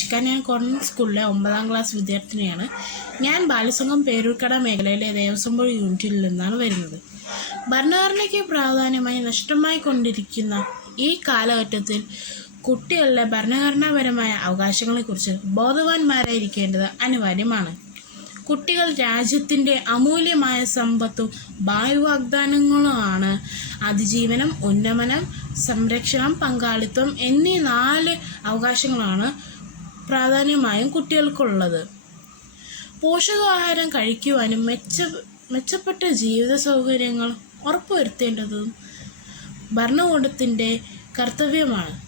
ചിക്കാനിയ convent സ്കൂളിലെ ഒമ്പതാം class വിദ്യാർത്ഥിനിയാണ്. ഞാൻ ബാലസംഘം പേരൂർക്കട മേഖലയിലെ ദേവസ്വം യൂണിറ്റിൽ നിന്നാണ് വരുന്നത്. ഭരണഘടനയ്ക്ക് പ്രാധാന്യമായി നഷ്ടമായി കൊണ്ടിരിക്കുന്ന ഈ കാലഘട്ടത്തിൽ കുട്ടികളുടെ ഭരണഘടനാപരമായ അവകാശങ്ങളെക്കുറിച്ച് ബോധവാന്മാരായിരിക്കേണ്ടത് അനിവാര്യമാണ്. കുട്ടികൾ രാജ്യത്തിന്റെ അമൂല്യമായ സമ്പത്തും വാഗ്ദാനങ്ങളുമാണ് അതിജീവനം ഉന്നമനം സംരക്ഷണം പങ്കാളിത്തം എന്നീ നാല് അവകാശങ്ങളാണ് പ്രാധാന്യമായും കുട്ടികൾക്കുള്ളത്. പോഷകാഹാരം കഴിക്കുവാനും മെച്ച മെച്ചപ്പെട്ട ജീവിത സൗകര്യങ്ങൾ ഉറപ്പുവരുത്തേണ്ടതും ഭരണകൂടത്തിന്റെ കർത്തവ്യമാണ്.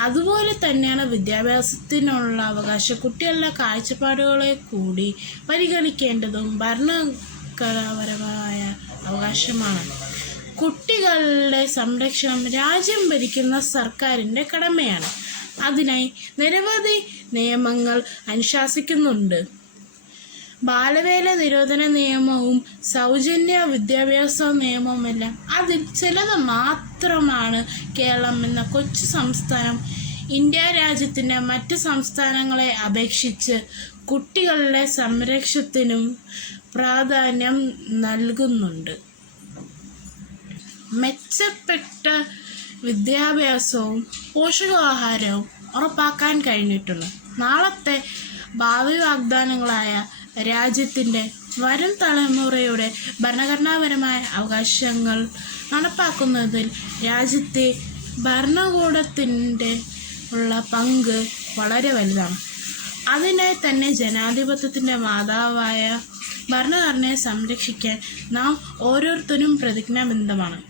അതുപോലെ തന്നെയാണ് വിദ്യാഭ്യാസത്തിനുള്ള അവകാശം കുട്ടികളുടെ കാഴ്ചപ്പാടുകളെ കൂടി പരിഗണിക്കേണ്ടതും ഭരണഘടനാപരമായ അവകാശമാണ്. കുട്ടികളുടെ സംരക്ഷണം രാജ്യം ഭരിക്കുന്ന സർക്കാരിന്റെ കടമയാണ്. അതിനായി നിരവധി നിയമങ്ങൾ അനുശാസിക്കുന്നുണ്ട്. ബാലവേല നിരോധന നിയമവും സൗജന്യ വിദ്യാഭ്യാസ നിയമവുമെല്ലാം അതിൽ ചിലത് മാത്രമാണ് കേരളം എന്ന കൊച്ചു സംസ്ഥാനം. ഇന്ത്യ രാജ്യത്തിന്റെ മറ്റ് സംസ്ഥാനങ്ങളെ അപേക്ഷിച്ച് കുട്ടികളുടെ സംരക്ഷണത്തിനും പ്രാധാന്യം നൽകുന്നുണ്ട്. മെച്ചപ്പെട്ട വിദ്യാഭ്യാസവും പോഷകാഹാരവും ഉറപ്പാക്കാൻ കഴിഞ്ഞിട്ടുണ്ട്. നാളത്തെ ഭാവി വാഗ്ദാനങ്ങളായ രാജ്യത്തിന്റെ വരും തലമുറയുടെ ഭരണഘടനാപരമായ അവകാശങ്ങൾ നടപ്പാക്കുന്നതിൽ രാജ്യത്തെ ഭരണകൂടത്തിന്റെ ഉള്ള പങ്ക് വളരെ വലുതാണ്. അതിനായി തന്നെ ജനാധിപത്യത്തിന്റെ മാതാവായ ഭരണഘടനയെ സംരക്ഷിക്കാൻ നാം ഓരോരുത്തരും പ്രതിജ്ഞാബദ്ധമാണ്.